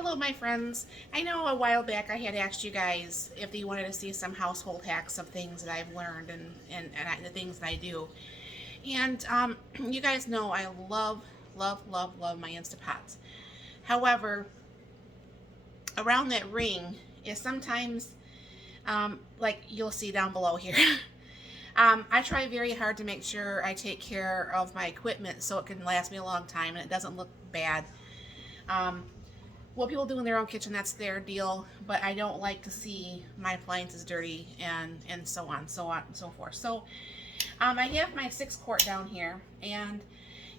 Hello, my friends. I know a while back I had asked you guys if you wanted to see some household hacks of things that I've learned and the things that I do. And you guys know I love my Instapots. However, around that ring is sometimes, like you'll see down below here, I try very hard to make sure I take care of my equipment so it can last me a long time and it doesn't look bad. Um, what people do in their own kitchen, that's their deal, but I don't like to see my appliances dirty and so on and so forth. So I have my 6 quart down here, and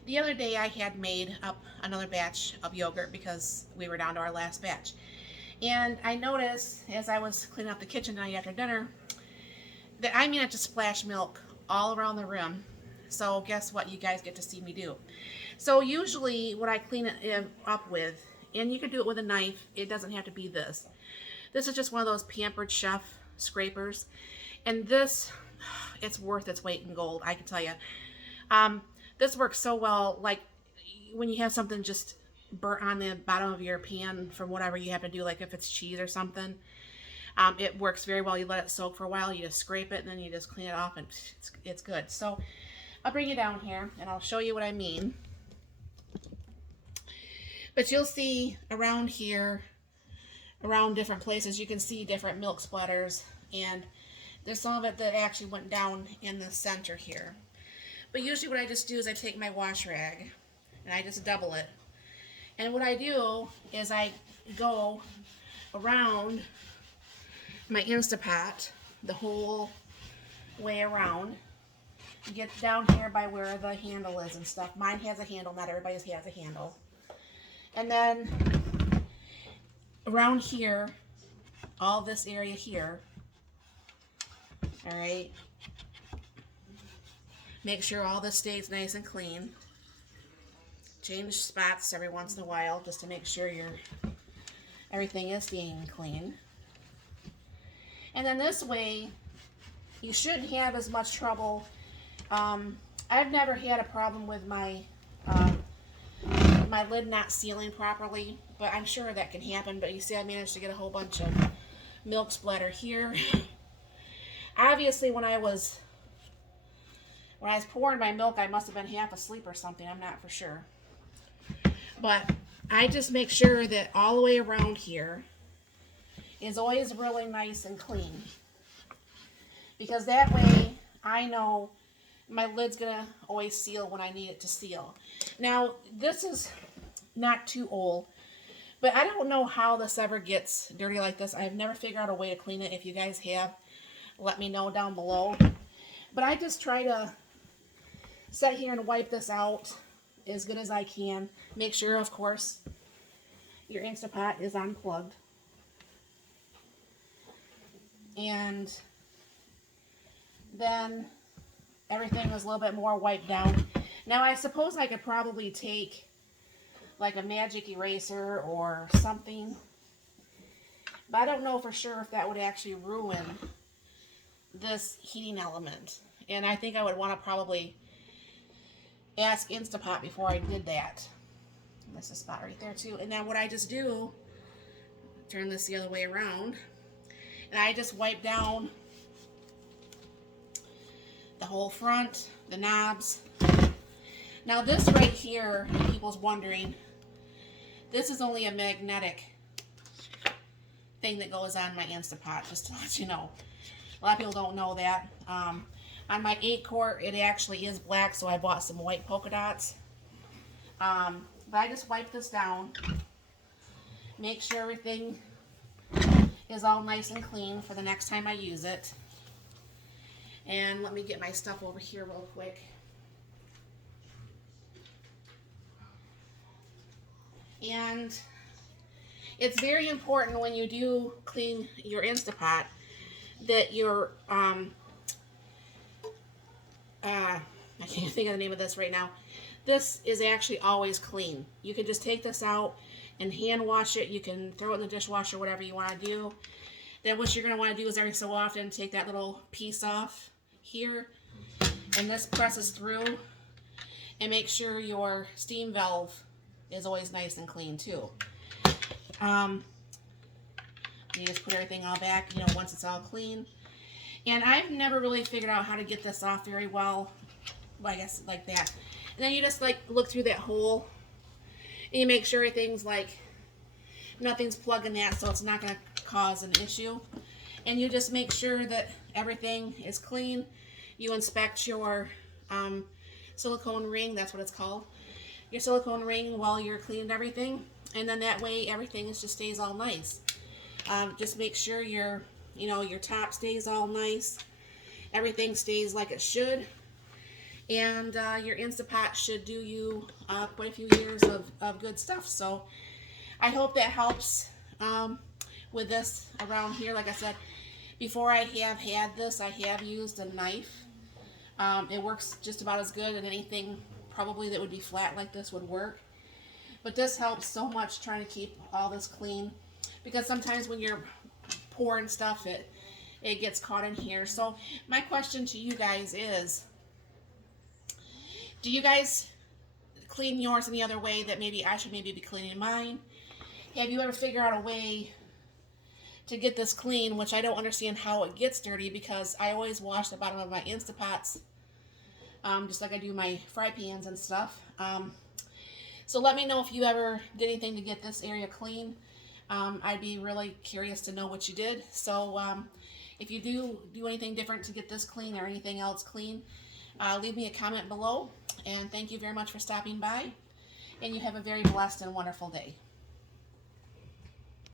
the other day I had made up another batch of yogurt because we were down to our last batch. And I noticed as I was cleaning up the kitchen tonight after dinner that I managed to splash milk all around the room. So guess what you guys get to see me do. So usually what I clean it up with, and you can do it with a knife, it doesn't have to be this. This is just one of those Pampered Chef scrapers. And this, it's worth its weight in gold, I can tell you. This works so well, like when you have something just burnt on the bottom of your pan from whatever you have to do, like if it's cheese or something. It works very well. You let it soak for a while, you just scrape it, and then you just clean it off, and it's good. So I'll bring you down here, and I'll show you what I mean. But you'll see around here, around different places, you can see different milk splatters, and there's some of it that actually went down in the center here. But usually what I just do is I take my wash rag, and I just double it. And what I do is I go around my Instapot the whole way around. Get down here by where the handle is and stuff. Mine has a handle, not everybody's has a handle. And then around here, all this area here, all right, make sure all this stays nice and clean. Change spots every once in a while just to make sure everything is staying clean. And then this way, you shouldn't have as much trouble. I've never had a problem with my lid not sealing properly, but I'm sure that can happen. But you see, I managed to get a whole bunch of milk splatter here. Obviously, when I was pouring my milk, I must have been half asleep or something. I'm not for sure. But I just make sure that all the way around here is always really nice and clean. Because that way I know my lid's gonna always seal when I need it to seal. Now, this is not too old, but I don't know how this ever gets dirty like this. I've never figured out a way to clean it. If you guys have, let me know down below. But I just try to sit here and wipe this out as good as I can. Make sure, of course, your Instapot is unplugged. And then everything was a little bit more wiped down. Now I suppose I could probably take like a magic eraser or something, but I don't know for sure if that would actually ruin this heating element. And I think I would want to probably ask Instapot before I did that. There's a spot right there too. And then what I just do, turn this the other way around, and I just wipe down the whole front, the knobs. Now this right here, people's wondering, this is only a magnetic thing that goes on my Instapot, just to let you know. A lot of people don't know that. On my 8-quart, it actually is black, so I bought some white polka dots. But I just wipe this down, make sure everything is all nice and clean for the next time I use it. And let me get my stuff over here real quick. And it's very important when you do clean your Instapot that your I can't think of the name of this right now. This is actually always clean. You can just take this out and hand wash it. You can throw it in the dishwasher, whatever you want to do. Then what you're going to want to do is every so often take that little piece off here, and this presses through, and make sure your steam valve is always nice and clean too. Um, you just put everything all back, you know, once it's all clean. And I've never really figured out how to get this off very well. I guess like that. And then you just like look through that hole and you make sure everything's like nothing's plugging that, so it's not going to cause an issue. And you just make sure that everything is clean. You inspect your silicone ring, that's what it's called, your silicone ring while you're cleaning everything, and then that way everything just stays all nice. Just make sure your top stays all nice, everything stays like it should, and your Instapot should do you quite a few years of good stuff. So I hope that helps with this around here. Like I said, before I have had this, I have used a knife. It works just about as good, and anything probably that would be flat like this would work. But this helps so much trying to keep all this clean, because sometimes when you're pouring stuff, it gets caught in here. So my question to you guys is, do you guys clean yours any other way that maybe I should maybe be cleaning mine? Have you ever figured out a way to get this clean, which I don't understand how it gets dirty, because I always wash the bottom of my Instapots, just like I do my fry pans and stuff. So let me know if you ever did anything to get this area clean. I'd be really curious to know what you did. So if you do anything different to get this clean or anything else clean, leave me a comment below. And thank you very much for stopping by. And you have a very blessed and wonderful day.